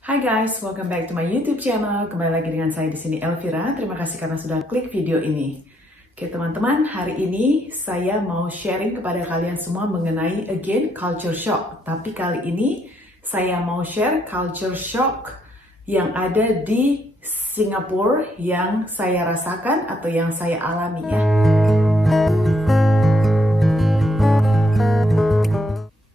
Hai guys, welcome back to my YouTube channel. Kembali lagi dengan saya di sini Elvira. Terima kasih karena sudah klik video ini. Oke teman-teman, hari ini saya mau sharing kepada kalian semua mengenai again culture shock. Tapi kali ini saya mau share culture shock yang ada di Singapura yang saya rasakan atau yang saya alami ya.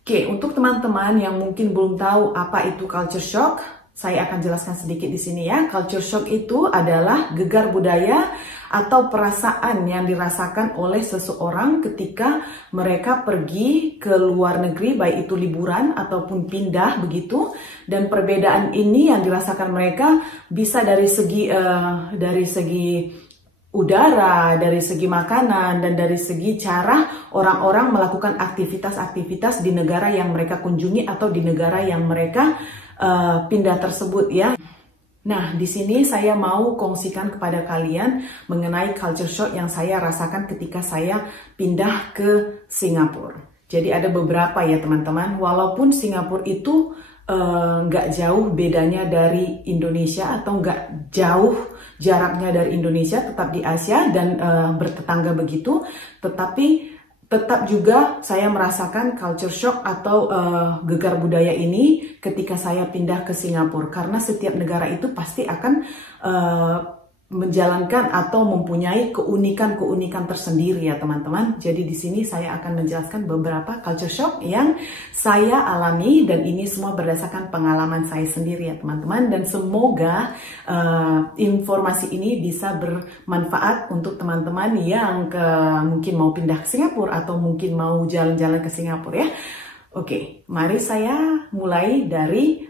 Oke, untuk teman-teman yang mungkin belum tahu apa itu culture shock, saya akan jelaskan sedikit di sini ya. Culture shock itu adalah gegar budaya atau perasaan yang dirasakan oleh seseorang ketika mereka pergi ke luar negeri, baik itu liburan ataupun pindah begitu. Dan perbedaan ini yang dirasakan mereka bisa dari segi udara, dari segi makanan, dan dari segi cara orang-orang melakukan aktivitas-aktivitas di negara yang mereka kunjungi atau di negara yang mereka pindah tersebut ya. Nah, di sini saya mau kongsikan kepada kalian mengenai culture shock yang saya rasakan ketika saya pindah ke Singapura. Jadi ada beberapa ya teman-teman, walaupun Singapura itu nggak jauh bedanya dari Indonesia atau nggak jauh jaraknya dari Indonesia, tetap di Asia dan bertetangga begitu, tetapi tetap juga saya merasakan culture shock atau gegar budaya ini ketika saya pindah ke Singapura, karena setiap negara itu pasti akan menjalankan atau mempunyai keunikan-keunikan tersendiri ya teman-teman. Jadi di sini saya akan menjelaskan beberapa culture shock yang saya alami, dan ini semua berdasarkan pengalaman saya sendiri ya teman-teman, dan semoga informasi ini bisa bermanfaat untuk teman-teman yang mungkin mau pindah ke Singapura atau mungkin mau jalan-jalan ke Singapura ya. Oke, mari saya mulai dari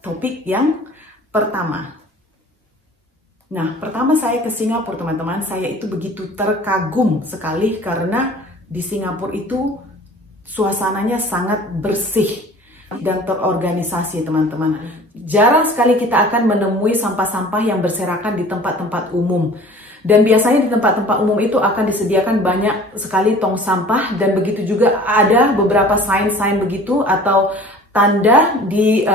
topik yang pertama. Nah, pertama saya ke Singapura teman-teman, saya itu begitu terkagum sekali karena di Singapura itu suasananya sangat bersih dan terorganisasi teman-teman. Jarang sekali kita akan menemui sampah-sampah yang berserakan di tempat-tempat umum. Dan biasanya di tempat-tempat umum itu akan disediakan banyak sekali tong sampah, dan begitu juga ada beberapa sign-sign begitu atau tanda di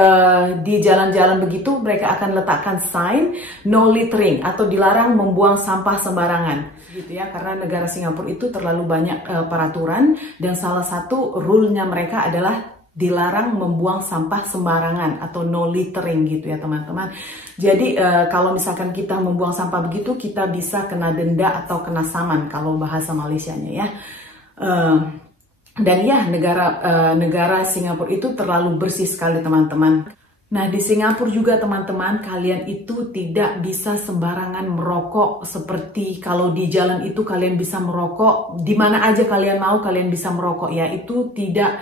jalan-jalan begitu, mereka akan letakkan sign no littering atau dilarang membuang sampah sembarangan gitu ya, karena negara Singapura itu terlalu banyak peraturan, dan salah satu rule-nya mereka adalah dilarang membuang sampah sembarangan atau no littering gitu ya teman-teman. Jadi kalau misalkan kita membuang sampah begitu, kita bisa kena denda atau kena saman kalau bahasa Malaysianya ya. Dan ya, negara Singapura itu terlalu bersih sekali teman-teman. Nah, di Singapura juga teman-teman, kalian itu tidak bisa sembarangan merokok. Seperti kalau di jalan itu kalian bisa merokok, di mana aja kalian mau kalian bisa merokok ya. Itu tidak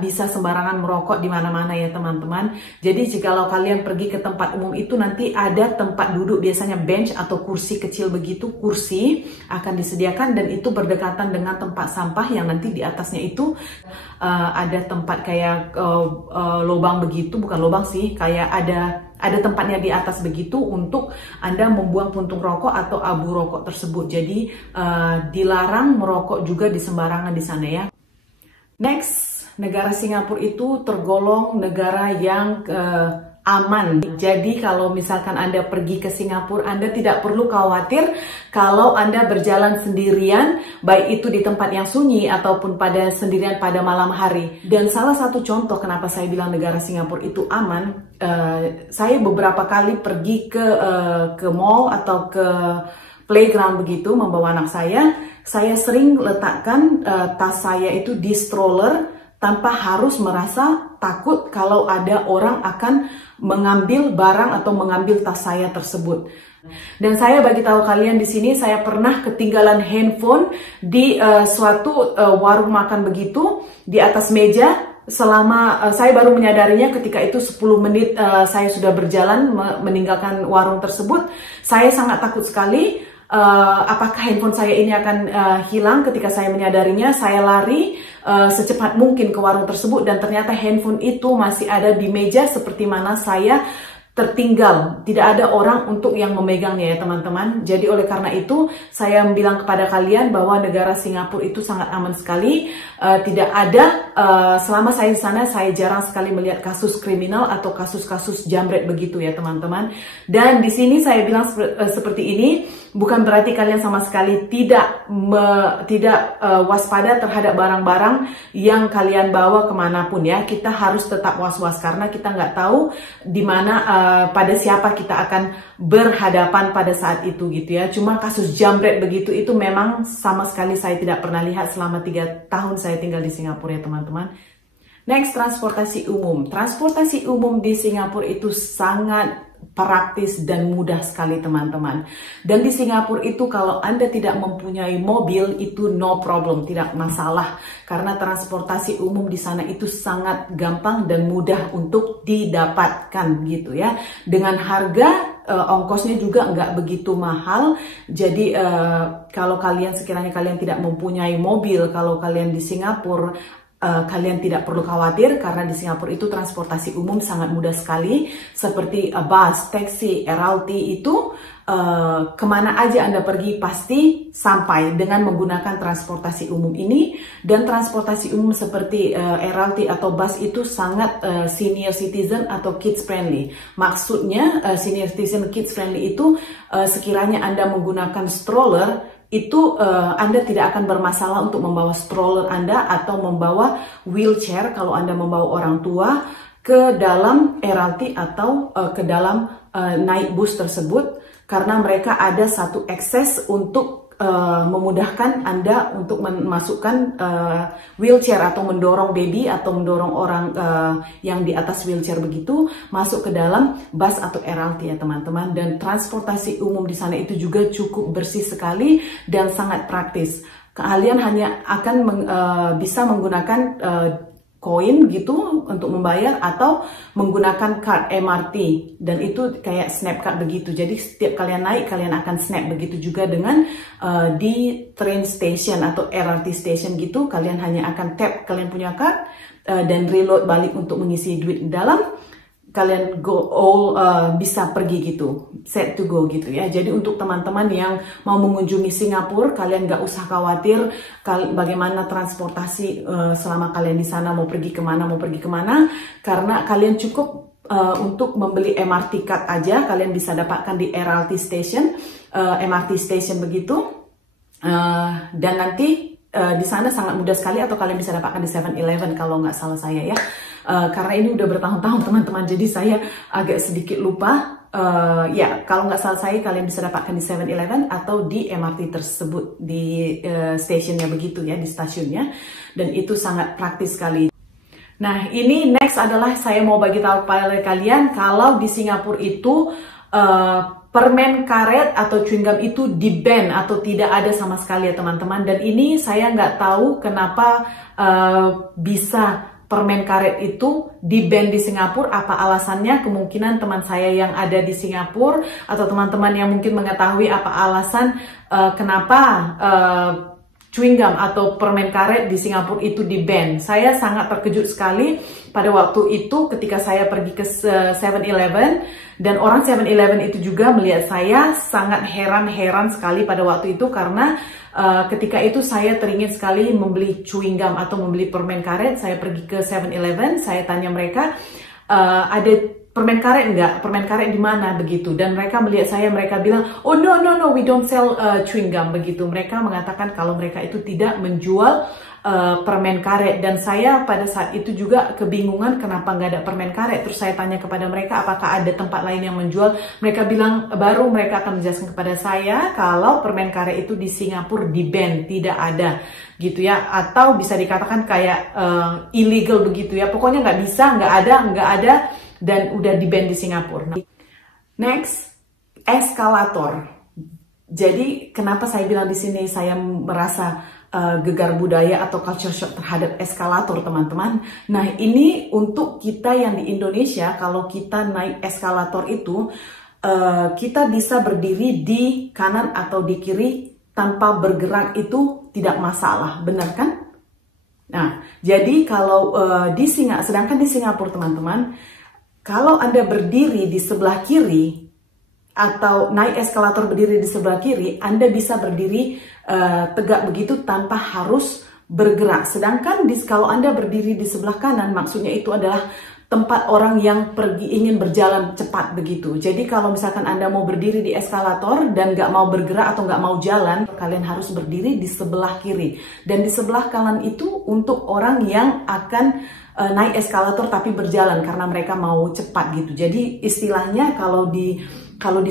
bisa sembarangan merokok di mana-mana ya teman-teman. Jadi jikalau kalian pergi ke tempat umum itu, nanti ada tempat duduk, biasanya bench atau kursi kecil begitu, kursi akan disediakan, dan itu berdekatan dengan tempat sampah yang nanti di atasnya itu ada tempat kayak lubang begitu, bukan lubang sih, kayak ada tempatnya di atas begitu untuk Anda membuang puntung rokok atau abu rokok tersebut. Jadi dilarang merokok juga di sembarangan di sana ya. Next, negara Singapura itu tergolong negara yang aman. Jadi kalau misalkan Anda pergi ke Singapura, Anda tidak perlu khawatir kalau Anda berjalan sendirian, baik itu di tempat yang sunyi ataupun sendirian pada malam hari. Dan salah satu contoh kenapa saya bilang negara Singapura itu aman, saya beberapa kali pergi ke mall atau ke playground begitu membawa anak saya sering letakkan tas saya itu di stroller tanpa harus merasa takut kalau ada orang akan mengambil barang atau mengambil tas saya tersebut. Dan saya bagi tahu kalian di sini, saya pernah ketinggalan handphone di suatu warung makan begitu di atas meja. Selama saya baru menyadarinya ketika itu 10 menit saya sudah berjalan meninggalkan warung tersebut. Saya sangat takut sekali. Apakah handphone saya ini akan hilang? Ketika saya menyadarinya, saya lari secepat mungkin ke warung tersebut, dan ternyata handphone itu masih ada di meja seperti mana saya tertinggal, tidak ada orang untuk yang memegangnya ya teman-teman. Jadi oleh karena itu saya bilang kepada kalian bahwa negara Singapura itu sangat aman sekali. Tidak ada, selama saya di sana saya jarang sekali melihat kasus kriminal atau kasus-kasus jambret begitu ya teman-teman. Dan di sini saya bilang seperti ini, bukan berarti kalian sama sekali tidak waspada terhadap barang-barang yang kalian bawa kemanapun ya. Kita harus tetap was-was karena kita nggak tahu di mana pada siapa kita akan berhadapan pada saat itu gitu ya. Cuma kasus jambret begitu itu memang sama sekali saya tidak pernah lihat selama 3 tahun saya tinggal di Singapura ya teman-teman. Next, transportasi umum. Transportasi umum di Singapura itu sangat praktis dan mudah sekali teman-teman. Dan di Singapura itu kalau Anda tidak mempunyai mobil itu no problem, tidak masalah. Karena transportasi umum di sana itu sangat gampang dan mudah untuk didapatkan gitu ya. Dengan harga ongkosnya juga nggak begitu mahal. Jadi kalau sekiranya kalian tidak mempunyai mobil, kalau kalian di Singapura, kalian tidak perlu khawatir karena di Singapura itu transportasi umum sangat mudah sekali, seperti bus, taksi, LRT itu kemana aja Anda pergi pasti sampai dengan menggunakan transportasi umum ini. Dan transportasi umum seperti LRT atau bus itu sangat senior citizen atau kids friendly. Maksudnya senior citizen kids friendly itu sekiranya Anda menggunakan stroller itu Anda tidak akan bermasalah untuk membawa stroller Anda atau membawa wheelchair kalau Anda membawa orang tua ke dalam LRT atau ke dalam naik bus tersebut, karena mereka ada satu akses untuk memudahkan Anda untuk memasukkan wheelchair atau mendorong baby atau mendorong orang yang di atas wheelchair begitu masuk ke dalam bus atau LRT ya teman-teman. Dan transportasi umum di sana itu juga cukup bersih sekali dan sangat praktis. Kalian hanya akan bisa menggunakan koin gitu untuk membayar atau menggunakan card MRT, dan itu kayak snap card begitu. Jadi setiap kalian naik kalian akan snap, begitu juga dengan di train station atau LRT station gitu, kalian hanya akan tap kalian punya card dan reload balik untuk mengisi duit di dalam. Kalian bisa pergi gitu, set to go gitu ya. Jadi untuk teman-teman yang mau mengunjungi Singapura, kalian gak usah khawatir bagaimana transportasi selama kalian di sana, mau pergi kemana, karena kalian cukup untuk membeli MRT card aja, kalian bisa dapatkan di LRT station, MRT station begitu, dan nanti di sana sangat mudah sekali, atau kalian bisa dapatkan di 7-Eleven kalau nggak salah saya ya. Karena ini udah bertahun-tahun teman-teman, jadi saya agak sedikit lupa. Ya, kalau nggak salah saya kalian bisa dapatkan di 7-Eleven atau di MRT tersebut, di stasiunnya begitu ya, di stasiunnya. Dan itu sangat praktis sekali. Nah, ini next adalah saya mau bagi tahu kepada kalian kalau di Singapura itu permen karet atau chewing gum itu di-ban atau tidak ada sama sekali ya teman-teman. Dan ini saya nggak tahu kenapa bisa permen karet itu di-ban di Singapura, apa alasannya. Kemungkinan teman saya yang ada di Singapura atau teman-teman yang mungkin mengetahui apa alasan kenapa chewing gum atau permen karet di Singapura itu di-ban. Saya sangat terkejut sekali pada waktu itu ketika saya pergi ke 7-Eleven, dan orang 7-Eleven itu juga melihat saya sangat heran sekali pada waktu itu, karena ketika itu saya teringin sekali membeli chewing gum atau membeli permen karet. Saya pergi ke 7-Eleven, saya tanya mereka, ada permen karet nggak? Permen karet di mana begitu? Dan mereka melihat saya, mereka bilang, oh no, we don't sell chewing gum begitu. Mereka mengatakan kalau mereka itu tidak menjual permen karet. Dan saya pada saat itu juga kebingungan kenapa nggak ada permen karet. Terus saya tanya kepada mereka apakah ada tempat lain yang menjual. Mereka bilang, baru mereka akan menjelaskan kepada saya kalau permen karet itu di Singapura di-ban, tidak ada gitu ya, atau bisa dikatakan kayak illegal begitu ya. Pokoknya nggak bisa, nggak ada, dan udah di-ban di Singapura. Next, eskalator. Jadi kenapa saya bilang di sini saya merasa gegar budaya atau culture shock terhadap eskalator teman-teman. Nah, ini untuk kita yang di Indonesia, kalau kita naik eskalator itu kita bisa berdiri di kanan atau di kiri tanpa bergerak, itu tidak masalah, benar kan? Nah, jadi kalau sedangkan di Singapura teman-teman, Kalau Anda berdiri di sebelah kiri atau naik eskalator berdiri di sebelah kiri, Anda bisa berdiri tegak begitu tanpa harus bergerak. Sedangkan kalau Anda berdiri di sebelah kanan, maksudnya itu adalah tempat orang yang ingin berjalan cepat begitu. Jadi kalau misalkan Anda mau berdiri di eskalator dan nggak mau bergerak atau nggak mau jalan, kalian harus berdiri di sebelah kiri. Dan di sebelah kanan itu untuk orang yang akan naik eskalator tapi berjalan karena mereka mau cepat gitu. Jadi istilahnya kalau di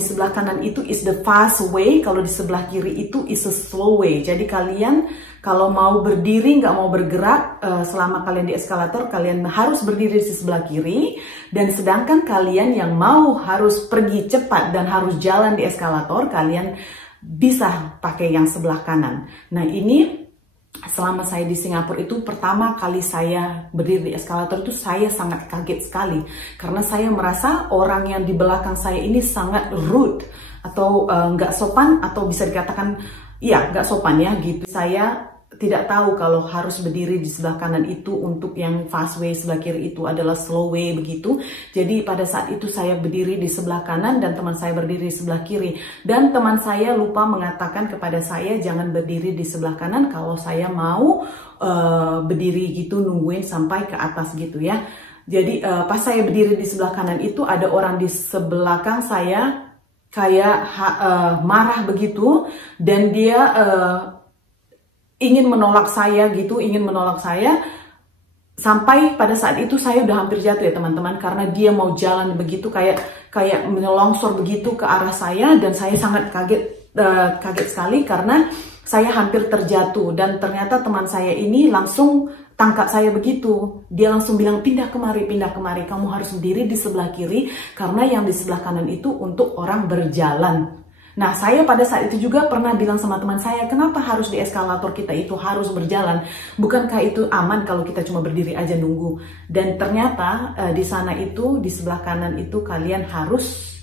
sebelah kanan itu is the fast way, kalau di sebelah kiri itu is a slow way. Jadi kalian kalau mau berdiri, nggak mau bergerak, selama kalian di eskalator, kalian harus berdiri di sebelah kiri. Dan sedangkan kalian yang mau harus pergi cepat dan harus jalan di eskalator, kalian bisa pakai yang sebelah kanan. Nah ini selama saya di Singapura itu pertama kali saya berdiri di eskalator itu saya sangat kaget sekali. Karena saya merasa orang yang di belakang saya ini sangat rude atau nggak sopan atau bisa dikatakan iya nggak sopan ya gitu. Saya tidak tahu kalau harus berdiri di sebelah kanan itu untuk yang fast way, sebelah kiri itu adalah slow way begitu. Jadi pada saat itu saya berdiri di sebelah kanan dan teman saya berdiri di sebelah kiri. Dan teman saya lupa mengatakan kepada saya jangan berdiri di sebelah kanan kalau saya mau berdiri gitu nungguin sampai ke atas gitu ya. Jadi pas saya berdiri di sebelah kanan itu ada orang di sebelakang saya kayak marah begitu dan dia ingin menolak saya gitu, ingin menolak saya. Sampai pada saat itu saya udah hampir jatuh ya teman-teman, karena dia mau jalan begitu kayak menelongsor begitu ke arah saya dan saya sangat kaget sekali karena saya hampir terjatuh dan ternyata teman saya ini langsung tangkap saya begitu. Dia langsung bilang pindah kemari, kamu harus berdiri di sebelah kiri karena yang di sebelah kanan itu untuk orang berjalan. Nah, saya pada saat itu juga pernah bilang sama teman saya, kenapa harus di eskalator kita itu harus berjalan? Bukankah itu aman kalau kita cuma berdiri aja nunggu? Dan ternyata di sana itu, di sebelah kanan itu kalian harus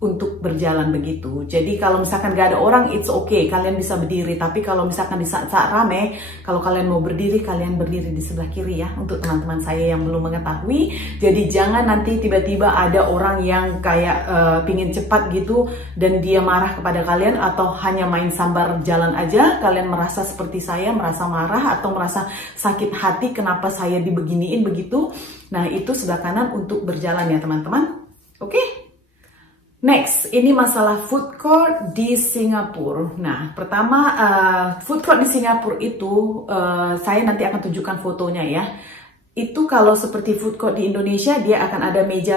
untuk berjalan begitu. Jadi kalau misalkan gak ada orang, it's okay, kalian bisa berdiri. Tapi kalau misalkan di saat rame, kalau kalian mau berdiri, kalian berdiri di sebelah kiri ya. Untuk teman-teman saya yang belum mengetahui. Jadi jangan nanti tiba-tiba ada orang yang kayak pingin cepat gitu dan dia marah kepada kalian atau hanya main sambar jalan aja. Kalian merasa seperti saya, merasa marah atau merasa sakit hati kenapa saya dibeginiin begitu. Nah itu sebelah kanan untuk berjalan ya teman-teman. Oke? Next, ini masalah food court di Singapura. Nah, pertama food court di Singapura itu saya nanti akan tunjukkan fotonya ya. Itu kalau seperti food court di Indonesia dia akan ada meja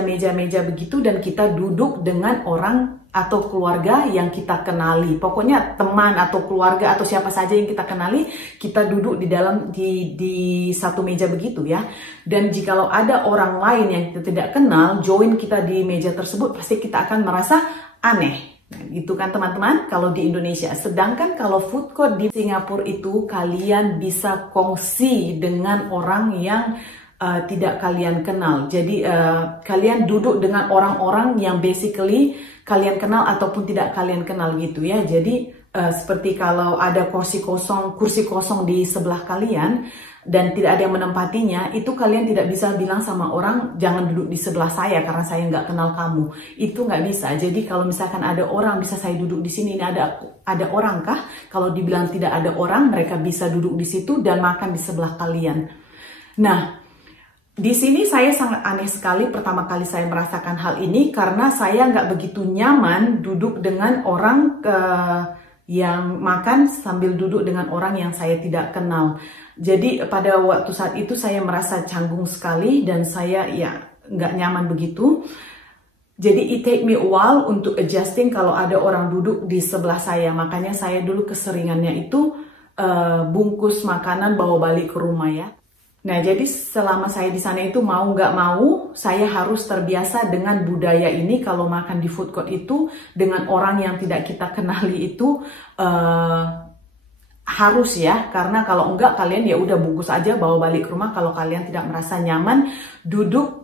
begitu dan kita duduk dengan orang atau keluarga yang kita kenali. Pokoknya teman atau keluarga atau siapa saja yang kita kenali, kita duduk di dalam di satu meja begitu ya. Dan jikalau ada orang lain yang kita tidak kenal join kita di meja tersebut, pasti kita akan merasa aneh. Nah, gitu kan teman-teman kalau di Indonesia. Sedangkan kalau food court di Singapura itu kalian bisa kongsi dengan orang yang tidak kalian kenal. Jadi kalian duduk dengan orang-orang yang basically kalian kenal ataupun tidak kalian kenal gitu ya. Jadi seperti kalau ada kursi kosong di sebelah kalian dan tidak ada yang menempatinya, itu kalian tidak bisa bilang sama orang jangan duduk di sebelah saya karena saya nggak kenal kamu. Itu nggak bisa. Jadi kalau misalkan ada orang bisa saya duduk di sini, ini ada orang kah? Kalau dibilang tidak ada orang, mereka bisa duduk di situ dan makan di sebelah kalian. Nah, di sini saya sangat aneh sekali pertama kali saya merasakan hal ini karena saya nggak begitu nyaman duduk dengan orang yang makan sambil duduk dengan orang yang saya tidak kenal. Jadi pada waktu saat itu saya merasa canggung sekali dan saya ya nggak nyaman begitu. Jadi it take me a while untuk adjusting kalau ada orang duduk di sebelah saya. Makanya saya dulu keseringannya itu bungkus makanan bawa balik ke rumah ya. Nah, jadi selama saya di sana itu mau nggak mau, saya harus terbiasa dengan budaya ini. Kalau makan di food court itu dengan orang yang tidak kita kenali itu harus ya, karena kalau enggak kalian ya udah bungkus aja bawa balik ke rumah. Kalau kalian tidak merasa nyaman duduk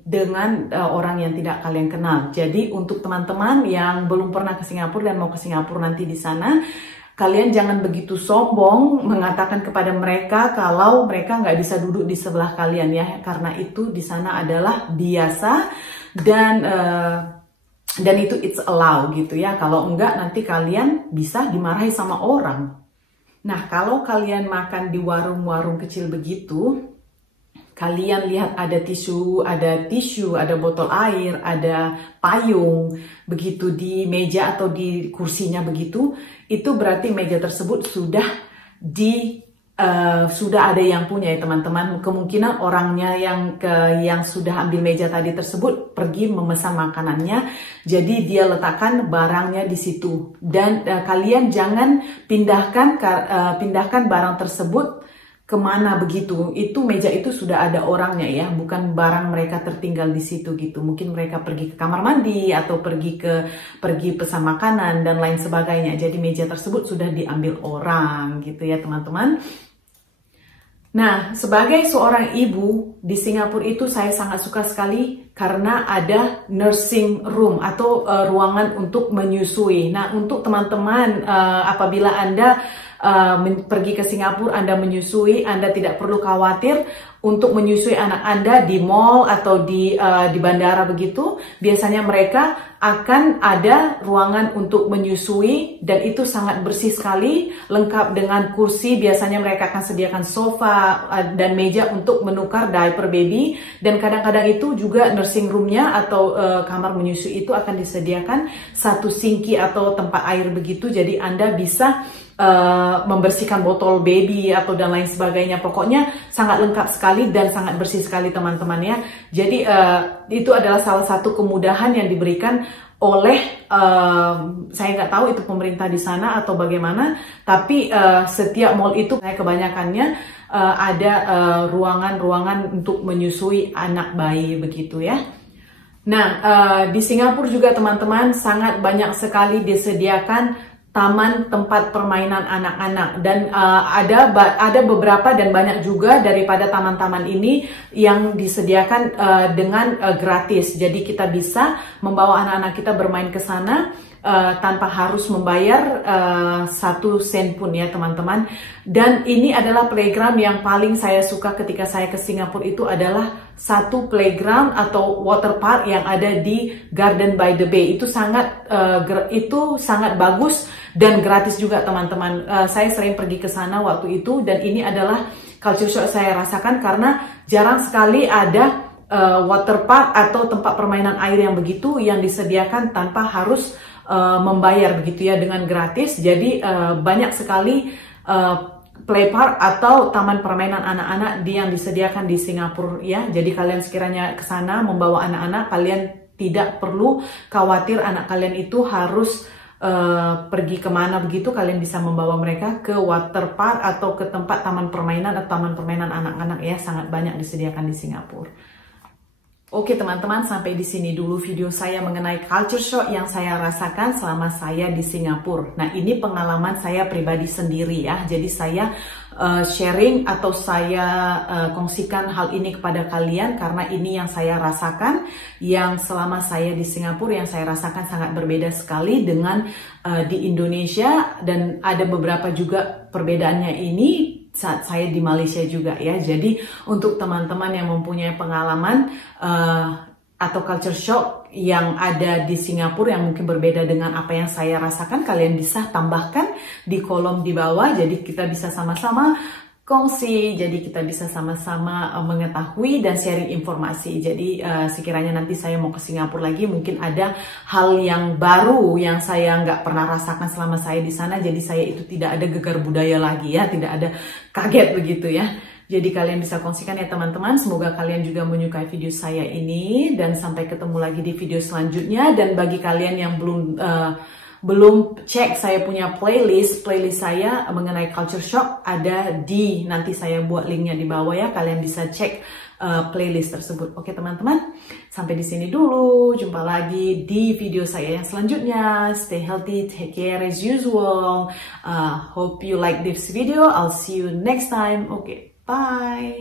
dengan orang yang tidak kalian kenal. Jadi untuk teman-teman yang belum pernah ke Singapura dan mau ke Singapura nanti di sana, kalian jangan begitu sombong mengatakan kepada mereka kalau mereka nggak bisa duduk di sebelah kalian ya, karena itu di sana adalah biasa dan itu it's allow gitu ya. Kalau enggak nanti kalian bisa dimarahi sama orang. Nah, kalau kalian makan di warung-warung kecil begitu, kalian lihat ada tisu, ada botol air, ada payung begitu di meja atau di kursinya begitu, itu berarti meja tersebut sudah ada yang punya ya teman-teman. Kemungkinan orangnya yang sudah ambil meja tadi tersebut pergi memesan makanannya, jadi dia letakkan barangnya di situ. Dan kalian jangan pindahkan barang tersebut kemana begitu. Itu meja itu sudah ada orangnya ya, bukan barang mereka tertinggal di situ gitu. Mungkin mereka pergi ke kamar mandi atau pergi pesan makanan dan lain sebagainya. Jadi meja tersebut sudah diambil orang gitu ya teman-teman. Nah, sebagai seorang ibu di Singapura itu saya sangat suka sekali karena ada nursing room atau ruangan untuk menyusui. Nah, untuk teman-teman apabila Anda pergi ke Singapura, Anda menyusui, Anda tidak perlu khawatir untuk menyusui anak Anda di mall atau di bandara begitu. Biasanya mereka akan ada ruangan untuk menyusui dan itu sangat bersih sekali, lengkap dengan kursi. Biasanya mereka akan sediakan sofa dan meja untuk menukar diaper baby, dan kadang-kadang itu juga nursing roomnya atau kamar menyusui itu akan disediakan satu sinki atau tempat air begitu. Jadi Anda bisa membersihkan botol baby atau dan lain sebagainya. Pokoknya sangat lengkap sekali dan sangat bersih sekali teman-teman ya. Jadi itu adalah salah satu kemudahan yang diberikan oleh saya nggak tahu itu pemerintah di sana atau bagaimana, tapi setiap mall itu kebanyakannya ada ruangan-ruangan untuk menyusui anak bayi begitu ya. Nah, di Singapura juga teman-teman sangat banyak sekali disediakan taman tempat permainan anak-anak, dan ada beberapa dan banyak juga daripada taman-taman ini yang disediakan dengan gratis. Jadi kita bisa membawa anak-anak kita bermain ke sana tanpa harus membayar 1 sen pun ya teman-teman. Dan ini adalah playground yang paling saya suka ketika saya ke Singapura, itu adalah satu playground atau water park yang ada di Garden by the Bay. Itu sangat bagus dan gratis juga teman-teman. Saya sering pergi ke sana waktu itu, dan ini adalah culture shock saya rasakan karena jarang sekali ada water park atau tempat permainan air yang begitu yang disediakan tanpa harus membayar begitu ya, dengan gratis. Jadi banyak sekali play park atau taman permainan anak-anak yang disediakan di Singapura ya. Jadi kalian sekiranya ke sana membawa anak-anak, kalian tidak perlu khawatir anak kalian itu harus pergi kemana begitu. Kalian bisa membawa mereka ke water park atau ke tempat taman permainan atau taman permainan anak-anak ya, sangat banyak disediakan di Singapura. Oke teman-teman, sampai di sini dulu video saya mengenai culture shock yang saya rasakan selama saya di Singapura. Nah, ini pengalaman saya pribadi sendiri ya. Jadi saya sharing atau saya kongsikan hal ini kepada kalian karena ini yang saya rasakan, yang selama saya di Singapura yang saya rasakan sangat berbeda sekali dengan di Indonesia, dan ada beberapa juga perbedaannya ini saat saya di Malaysia juga ya. Jadi untuk teman-teman yang mempunyai pengalaman atau culture shock yang ada di Singapura yang mungkin berbeda dengan apa yang saya rasakan, kalian bisa tambahkan di kolom di bawah. Jadi kita bisa sama-sama kongsi, jadi kita bisa sama-sama mengetahui dan sharing informasi. Jadi sekiranya nanti saya mau ke Singapura lagi, mungkin ada hal yang baru yang saya nggak pernah rasakan selama saya di sana. Jadi saya itu tidak ada gegar budaya lagi ya, tidak ada kaget begitu ya. Jadi kalian bisa kongsikan ya teman-teman. Semoga kalian juga menyukai video saya ini, dan sampai ketemu lagi di video selanjutnya. Dan bagi kalian yang belum cek saya punya playlist saya mengenai culture shock, ada di, nanti saya buat linknya di bawah ya, kalian bisa cek playlist tersebut. Oke teman-teman, sampai di sini dulu, jumpa lagi di video saya yang selanjutnya. Stay healthy, take care as usual. Hope you like this video. I'll see you next time. Okay, bye.